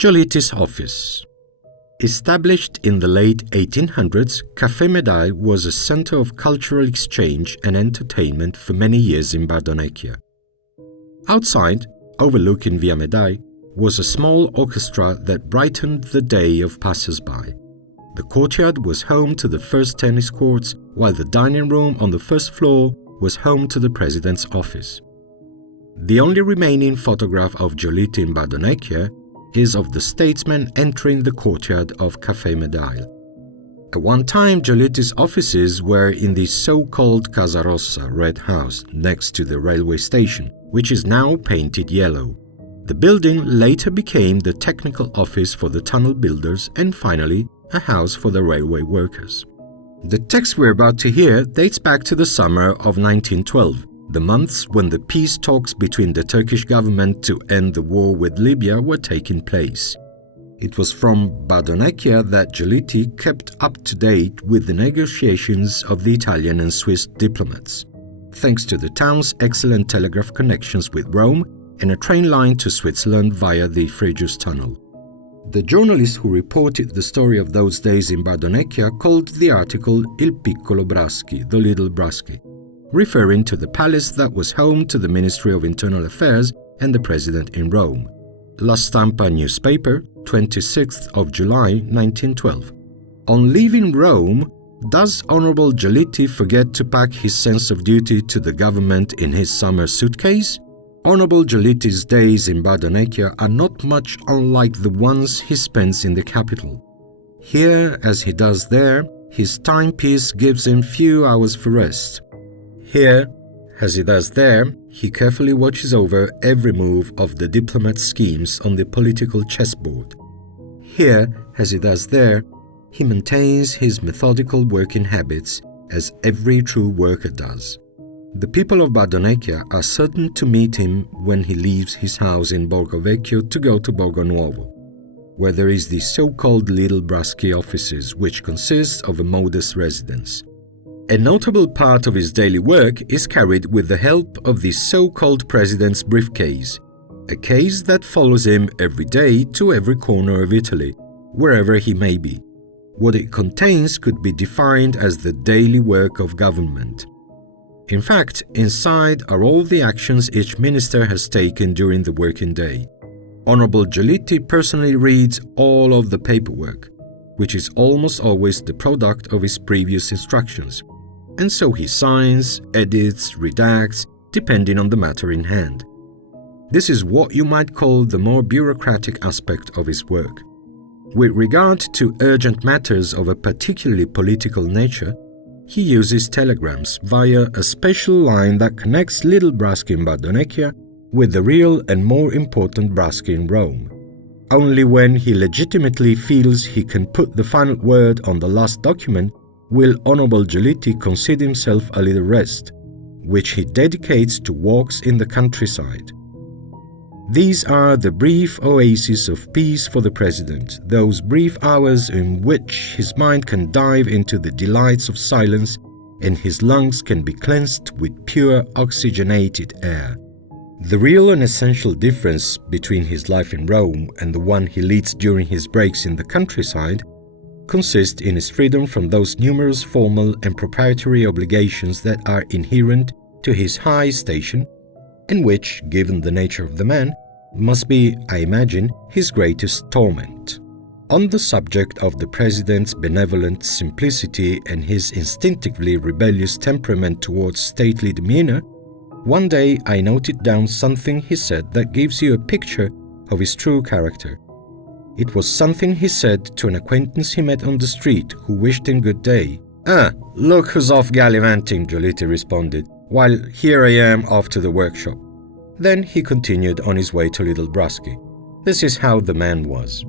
Giolitti's office. Established in the late 1800s, Caffè Medail was a center of cultural exchange and entertainment for many years in Bardonecchia. Outside, overlooking Via Medail, was a small orchestra that brightened the day of passers-by. The courtyard was home to the first tennis courts, while the dining room on the first floor was home to the president's office. The only remaining photograph of Giolitti in Bardonecchia is of the statesman entering the courtyard of Caffè Medail. At one time, Giolitti's offices were in the so-called Casa Rossa red house next to the railway station, which is now painted yellow. The building later became the technical office for the tunnel builders and finally a house for the railway workers. The text we're about to hear dates back to the summer of 1912, the months when the peace talks between the Turkish government to end the war with Libya were taking place. It was from Bardonecchia that Giolitti kept up to date with the negotiations of the Italian and Swiss diplomats, thanks to the town's excellent telegraph connections with Rome and a train line to Switzerland via the Frejus Tunnel. The journalist who reported the story of those days in Bardonecchia called the article Il Piccolo Braschi, the Little Braschi, referring to the palace that was home to the Ministry of Internal Affairs and the President in Rome. La Stampa newspaper, 26th of July 1912. On leaving Rome, does Honorable Giolitti forget to pack his sense of duty to the government in his summer suitcase? Honorable Giolitti's days in Bardonecchia are not much unlike the ones he spends in the capital. Here, as he does there, his timepiece gives him few hours for rest. Here, as he does there, he carefully watches over every move of the diplomat's schemes on the political chessboard. Here, as he does there, he maintains his methodical working habits, as every true worker does. The people of Bardonecchia are certain to meet him when he leaves his house in Borgo Vecchio to go to Borgo Nuovo, where there is the so-called Little Braschi offices, which consists of a modest residence. A notable part of his daily work is carried with the help of the so-called president's briefcase, a case that follows him every day to every corner of Italy, wherever he may be. What it contains could be defined as the daily work of government. In fact, inside are all the actions each minister has taken during the working day. Honorable Giolitti personally reads all of the paperwork, which is almost always the product of his previous instructions, and so he signs, edits, redacts, depending on the matter in hand. This is what you might call the more bureaucratic aspect of his work. With regard to urgent matters of a particularly political nature, he uses telegrams via a special line that connects Little Braschi in Bardonecchia with the real and more important Braschi in Rome. Only when he legitimately feels he can put the final word on the last document will Honorable Giolitti concede himself a little rest, which he dedicates to walks in the countryside. These are the brief oases of peace for the president, those brief hours in which his mind can dive into the delights of silence and his lungs can be cleansed with pure oxygenated air. The real and essential difference between his life in Rome and the one he leads during his breaks in the countryside consists in his freedom from those numerous formal and proprietary obligations that are inherent to his high station and which, given the nature of the man, must be, I imagine, his greatest torment. On the subject of the president's benevolent simplicity and his instinctively rebellious temperament towards stately demeanor, one day I noted down something he said that gives you a picture of his true character. It was something he said to an acquaintance he met on the street who wished him good day. "Ah, look who's off gallivanting," Giolitti responded, "while here I am off to the workshop." Then he continued on his way to Little Braschi. This is how the man was.